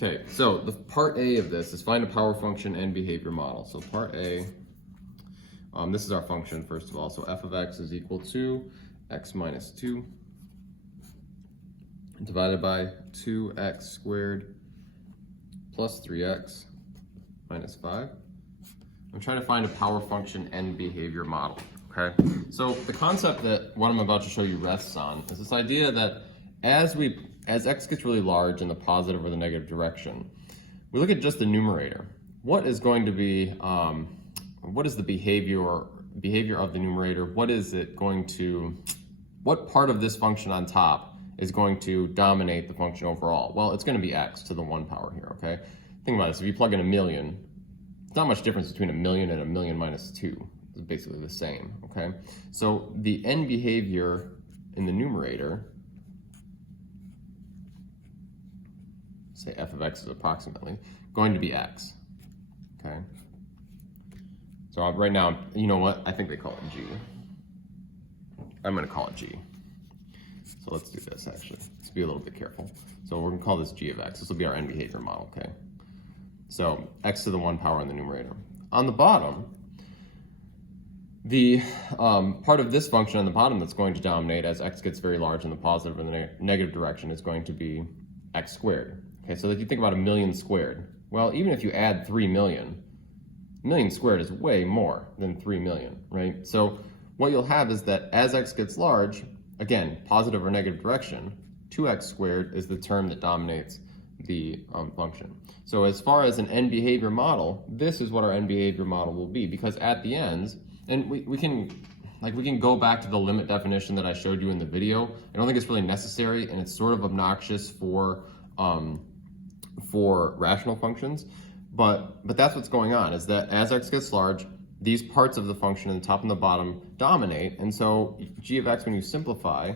Okay, so the part A of this is find a power function and behavior model. So part A, this is our function first of all. So f of x is equal to x minus 2 divided by 2x squared plus 3x minus 5. I'm trying to find a power function and behavior model, okay? So the concept that what I'm about to show you rests on is this idea that as x gets really large in the positive or the negative direction, we look at just the numerator. What is going to be, what is the behavior of the numerator? What part of this function on top is going to dominate the function overall? Well, it's going to be x to the 1 power here, okay? Think about this, if you plug in a million, it's not much difference between a million and a million minus 2. It's basically the same, okay? So the n behavior in the numerator, say f of x is approximately, going to be x, okay? So right now, you know what? I think they call it g. I'm gonna call it g. So let's do this actually. Let's be a little bit careful. So we're gonna call this g of x. This will be our n behavior model, okay? So x to the 1 power in the numerator. On the bottom, the part of this function on the bottom that's going to dominate as x gets very large in the positive or the negative direction is going to be x squared. Okay, so if you think about a million squared, well, even if you add 3 million, a million squared is way more than 3 million, right? So what you'll have is that as x gets large, again, positive or negative direction, 2x squared is the term that dominates the function. So as far as an n behavior model, this is what our n behavior model will be, because at the ends, and we can go back to the limit definition that I showed you in the video. I don't think it's really necessary, and it's sort of obnoxious for rational functions, but that's what's going on, is that as x gets large, these parts of the function in the top and the bottom dominate, and so g of x, when you simplify,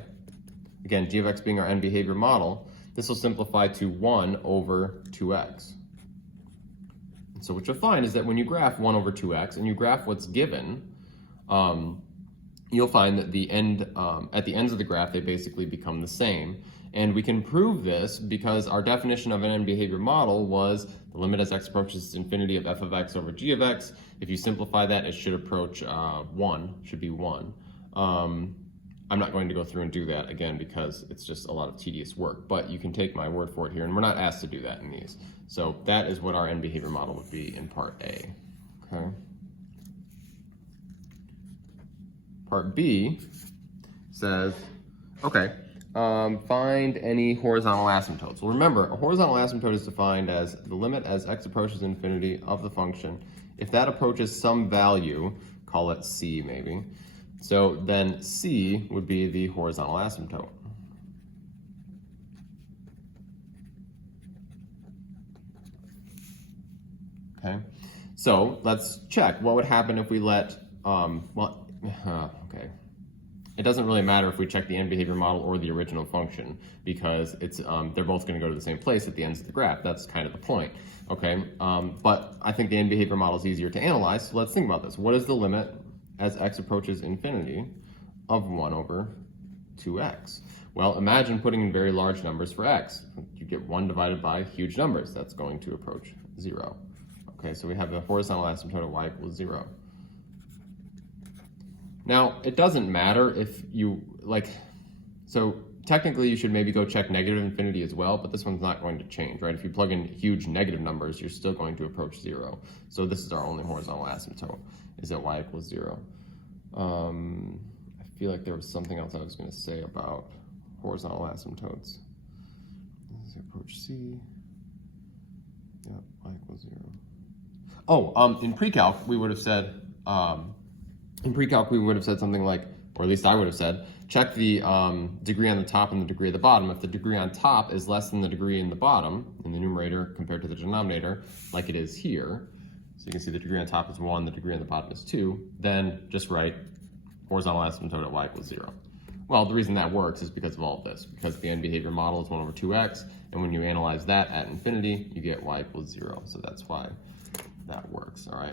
again, g of x being our n behavior model, this will simplify to 1 over 2x. So what you'll find is that when you graph 1 over 2x and you graph what's given, you'll find that at the ends of the graph, they basically become the same. And we can prove this because our definition of an n behavior model was the limit as x approaches infinity of f of x over g of x. If you simplify that, it should approach 1, should be 1. I'm not going to go through and do that again because it's just a lot of tedious work, but you can take my word for it here, and we're not asked to do that in these. So that is what our n behavior model would be in part A, okay? Part B says, okay, find any horizontal asymptotes. Well, remember, a horizontal asymptote is defined as the limit as x approaches infinity of the function. If that approaches some value, call it c maybe, so then c would be the horizontal asymptote. Okay, so let's check. What would happen if we let, okay. It doesn't really matter if we check the n behavior model or the original function because it's they're both going to go to the same place at the ends of the graph. That's kind of the point, okay? But I think the n behavior model is easier to analyze, so let's think about this. What is the limit as x approaches infinity of 1 over 2x? Well, imagine putting in very large numbers for x. You get 1 divided by huge numbers. That's going to approach 0. Okay, so we have a horizontal asymptote of y equals 0. Now, it doesn't matter if you, so technically you should maybe go check negative infinity as well, but this one's not going to change, right? If you plug in huge negative numbers, you're still going to approach 0. So this is our only horizontal asymptote, is that y equals 0. I feel like there was something else I was going to say about horizontal asymptotes. Let's approach c. Yeah, y equals 0. Oh, in pre-calc, we would have said, something like, or at least I would have said, check the degree on the top and the degree at the bottom. If the degree on top is less than the degree in the bottom, in the numerator compared to the denominator, like it is here, so you can see the degree on top is 1, the degree on the bottom is 2, then just write horizontal asymptote at y equals 0. Well, the reason that works is because of all of this, because the n behavior model is 1 over 2x, and when you analyze that at infinity, you get y equals 0. So that's why that works, all right?